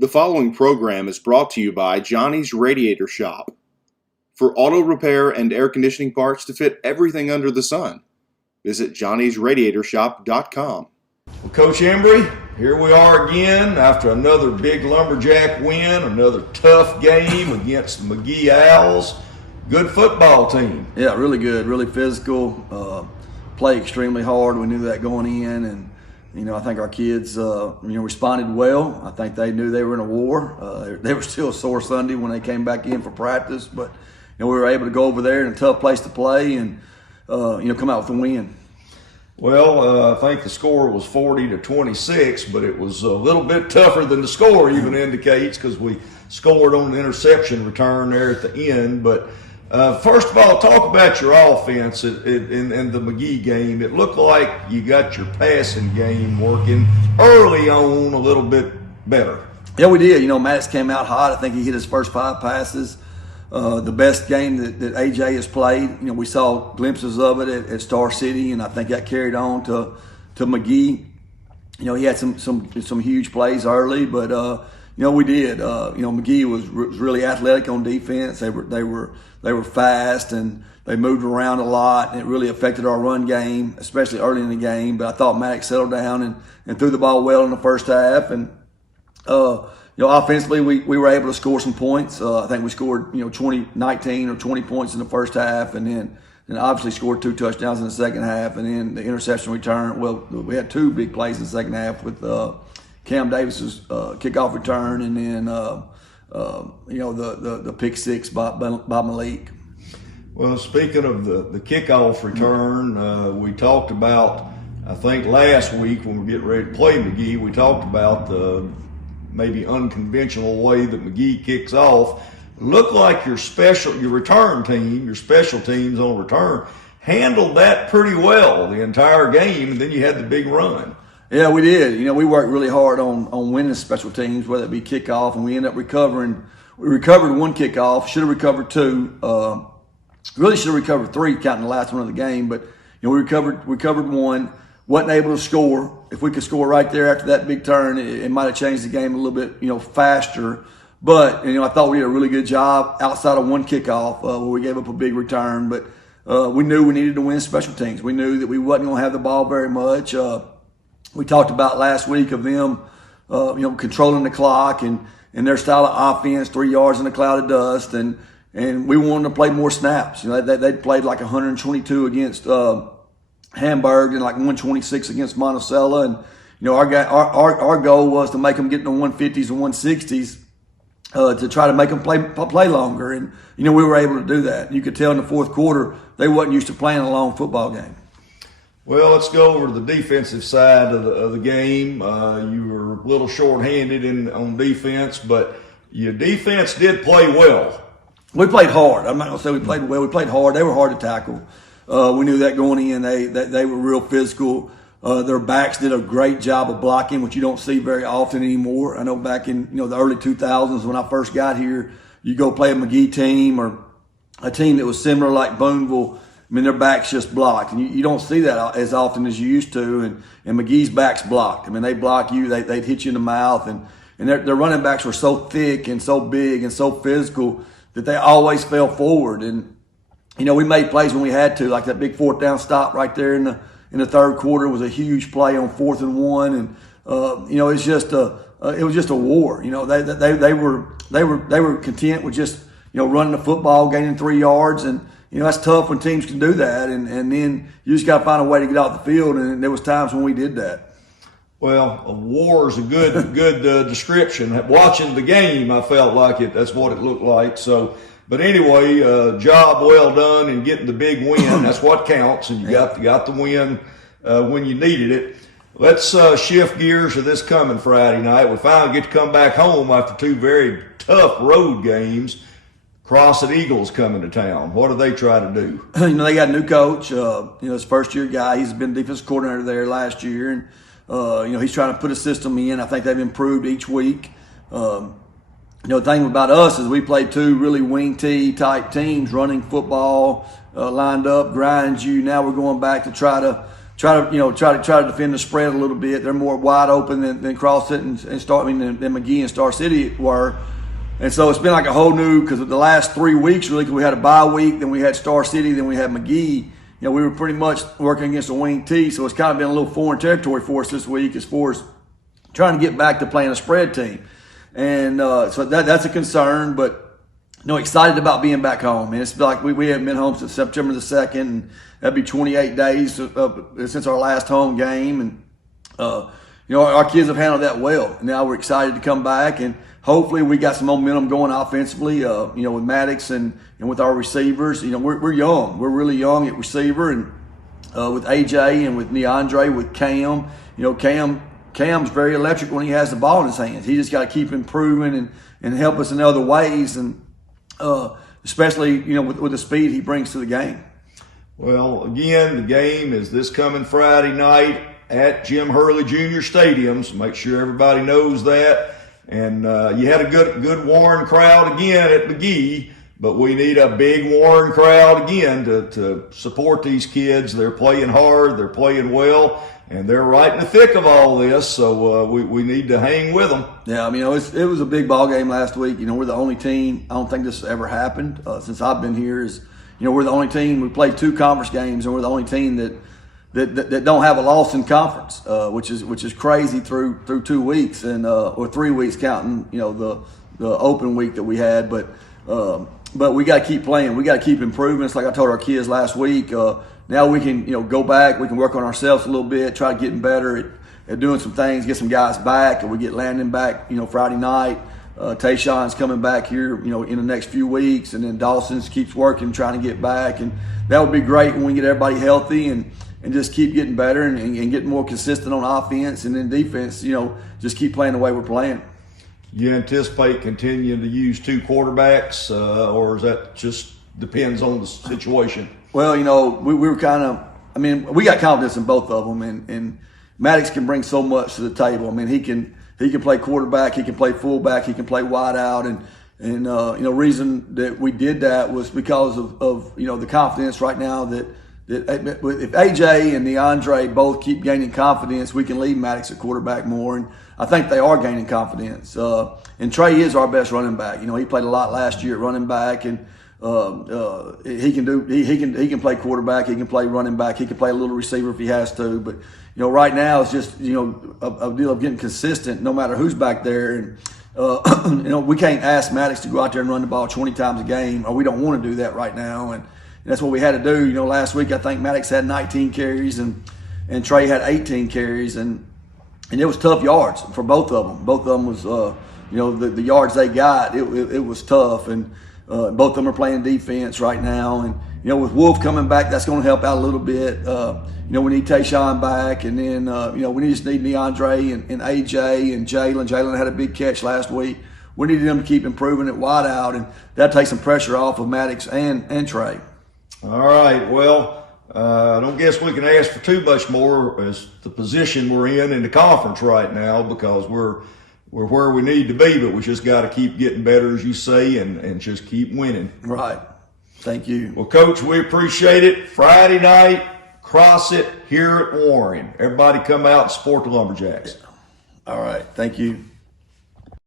The following program is brought to you by Johnny's Radiator Shop. For auto repair and air conditioning parts to fit everything under the sun, visit johnnysradiatorshop.com. Well, Coach Hembree, here we are again after another big Lumberjack win, another tough game against the McGee Owls. Good football team. Yeah, really good, really physical, play extremely hard. We knew that going in, and I think our kids, responded well. I think they knew they were in a war. They were still sore Sunday when they came back in for practice, but we were able to go over there in a tough place to play and come out with a win. Well, I think the score was 40-26, but it was a little bit tougher than the score even indicates because we scored on an interception return there at the end. But first of all, talk about your offense in the McGee game. It looked like you got your passing game working early on a little bit better. Yeah, we did. Maddox came out hot. I think he hit his first 5 passes. The best game that AJ has played. We saw glimpses of it at Star City, and I think that carried on to McGee. He had some huge plays early, but we did. McGee was really athletic on defense. They were fast and they moved around a lot, and it really affected our run game, especially early in the game. But I thought Maddox settled down and threw the ball well in the first half, and offensively, we were able to score some points. I think we scored, 19 or 20 points in the first half, and then obviously scored 2 touchdowns in the second half, and then the interception return. Well, we had 2 big plays in the second half with Cam Davis's kickoff return, and then the pick 6 by Malik. Well, speaking of the kickoff return, we talked about, I think last week when we get ready to play McGee, we talked about the maybe unconventional way that McGee kicks off. Looked like your return team, your special teams on return, handled that pretty well the entire game, and then you had the big run. Yeah, we did. We worked really hard on winning special teams, whether it be kickoff, and we ended up recovering. We recovered 1 kickoff, should have recovered 2. Really should have recovered 3, counting the last one of the game, but we recovered 1. Wasn't able to score. If we could score right there after that big turn, it might have changed the game a little bit, faster. But, I thought we did a really good job outside of 1 kickoff where we gave up a big return. But we knew we needed to win special teams. We knew that we wasn't going to have the ball very much. We talked about last week of them, controlling the clock and their style of offense, 3 yards in a cloud of dust. And we wanted to play more snaps. They played like 122 against Hamburg and like 126 against Monticello, and our goal was to make them get in the 150s and 160s to try to make them play longer, and we were able to do that. You could tell in the fourth quarter they wasn't used to playing a long football game. Well, let's go over to the defensive side of the game. You were a little short-handed on defense, but your defense did play well. We played hard. I'm not going to say we played well. We played hard. They were hard to tackle. We knew that going in. They were real physical. Their backs did a great job of blocking, which you don't see very often anymore. I know back in the early 2000s when I first got here, you go play a McGee team or a team that was similar like Boonville. Their backs just blocked, and you don't see that as often as you used to. And McGee's backs blocked. They block you. They'd hit you in the mouth, and their running backs were so thick and so big and so physical that they always fell forward. And we made plays when we had to, like that big 4th down stop right there in the third quarter was a huge play on 4th and 1, and it was just a war. They were content with just running the football, gaining 3 yards, and that's tough when teams can do that, and then you just got to find a way to get off the field, and there was times when we did that. Well, a war is a good description. Watching the game, I felt like it. That's what it looked like. So. But anyway, job well done in getting the big win. That's what counts, and you got the win when you needed it. Let's shift gears to this coming Friday night. We finally get to come back home after 2 very tough road games. Crossett Eagles coming to town. What do they try to do? They got a new coach. His first-year guy. He's been defensive coordinator there last year, and he's trying to put a system in. I think they've improved each week. The thing about us is we play 2 really wing tee type teams, running football, lined up, grind you. Now we're going back to try try to defend the spread a little bit. They're more wide open than Crossett and than McGee and Star City were. And so it's been like a whole new, because the last 3 weeks, really, because we had a bye week, then we had Star City, then we had McGee. We were pretty much working against a wing T, so it's kind of been a little foreign territory for us this week as far as trying to get back to playing a spread team. And so that's a concern, but excited about being back home. And it's like we haven't been home since September the 2nd, and that'd be 28 days since our last home game. And our kids have handled that well. Now we're excited to come back, and hopefully we got some momentum going offensively, with Maddox and with our receivers. We're young. We're really young at receiver, and with AJ and with Neandre, with Cam. Cam's very electric when he has the ball in his hands. He just got to keep improving and help us in other ways, and especially, with the speed he brings to the game. Well, again, the game is this coming Friday night at Jim Hurley Jr. Stadium, so make sure everybody knows that. And you had a good Warren crowd again at McGee, but we need a big Warren crowd again to support these kids. They're playing hard, they're playing well, and they're right in the thick of all this, so we need to hang with them. Yeah, it was a big ball game last week. We're the only team, I don't think this has ever happened since I've been here, we're the only team, we played 2 conference games, and we're the only team that don't have a loss in conference, which is crazy through 2 weeks or 3 weeks counting the open week that we had. But we got to keep playing. We got to keep improving. It's like I told our kids last week. Now we can go back. We can work on ourselves a little bit. Try getting better at doing some things. Get some guys back, and we get Landon back. Friday night. Tayshawn's coming back here. In the next few weeks, and then Dawson's keeps working, trying to get back, and that would be great when we get everybody healthy and just keep getting better and getting more consistent on offense, and then defense, just keep playing the way we're playing. You anticipate continuing to use 2 quarterbacks, or is that just depends on the situation? Well, we were kind of, we got confidence in both of them, and Maddox can bring so much to the table. He can play quarterback, he can play fullback, he can play wide out, and reason that we did that was because of the confidence right now that if AJ and Neandre both keep gaining confidence, we can leave Maddox at quarterback more, and I think they are gaining confidence. And Trey is our best running back. He played a lot last year at running back, and he can play quarterback, he can play running back, he can play a little receiver if he has to. But right now it's just a deal of getting consistent no matter who's back there. And we can't ask Maddox to go out there and run the ball 20 times a game, or we don't want to do that right now. And that's what we had to do. Last week I think Maddox had 19 carries and Trey had 18 carries, and it was tough yards for both of them. Both of them was the yards they got. It was tough, and both of them are playing defense right now. And with Wolf coming back, that's going to help out a little bit. We need Tayshawn back, and then we just need Neandre and AJ and Jalen. Jalen had a big catch last week. We needed them to keep improving it wide out, and that takes some pressure off of Maddox and Trey. All right, well, I don't guess we can ask for too much more as the position we're in the conference right now, because we're where we need to be, but we just got to keep getting better, as you say, and just keep winning. Right. Thank you. Well, Coach, we appreciate it. Friday night, Crossett here at Warren. Everybody come out and support the Lumberjacks. All right. Thank you.